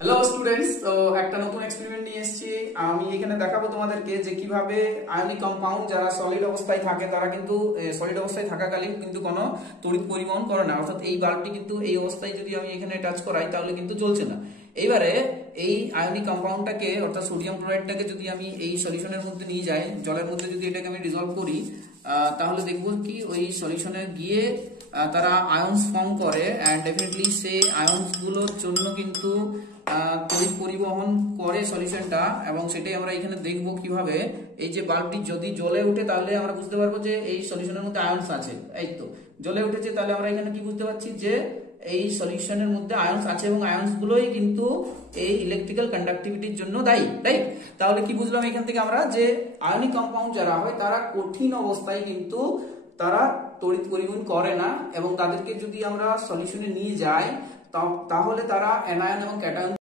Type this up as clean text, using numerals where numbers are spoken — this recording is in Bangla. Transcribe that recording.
হ্যালো স্টুডেন্টস, তো একটা নতুন এক্সপেরিমেন্ট নিয়ে এসেছি। আমি এখানে দেখাবো তোমাদেরকে যে কিভাবে আয়নিক কম্পাউন্ড যারা সলিড অবস্থায় থাকে তারা কিন্তু সলিড অবস্থায় থাকাকালীন কিন্তু কোনো তড়িৎ পরিবহন করে না। অর্থাৎ এই বাল্বটি কিন্তু এই অবস্থায় যদি আমি এখানে টাচ করাই তাহলে কিন্তু জ্বলছে না। এইবারে এই আয়নিক কম্পাউন্ডটাকে অর্থাৎ সোডিয়াম ক্লোরাইডটাকে যদি আমি এই সলিউশনের মধ্যে নিয়ে যাই, জলের মধ্যে যদি এটাকে আমি ডিজলভ করি, তাহলে দেখবো কি ওই সলিউশনে গিয়ে তারা আয়ন্স ফর্ম করে এন্ড ডেফিনেটলি সেই আয়ন্স গুলোর জন্য কিন্তু তড়িৎ পরিবহন করে সলিউশনটা, এবং সেটাই আমরা এখানে দেখবো কিভাবে এই যে বাল্বটি যদি জ্বলে ওঠে তাহলে আমরা বুঝতে পারবো যে এই সলিউশনের মধ্যে আয়ন্স আছে। এই তো জ্বলে উঠেছে, তাহলে আমরা এখানে কি বুঝতে পারছি যে এই সলিউশনের মধ্যে আয়ন্স আছে এবং আয়ন্স গুলোই কিন্তু এই ইলেকট্রিক্যাল কন্ডাক্টিভিটির জন্য দায়ী, রাইট? তাহলে কি বুঝলাম এখান থেকে আমরা যে আয়নিক কম্পাউন্ড যারা হয় তারা কঠিন অবস্থায় কিন্তু তারা তড়িৎ পরিবহন করে না, এবং তাদেরকে যদি আমরা সলিউশনে নিয়ে যাই তাহলে তারা অ্যানায়ন এবং ক্যাটায়ন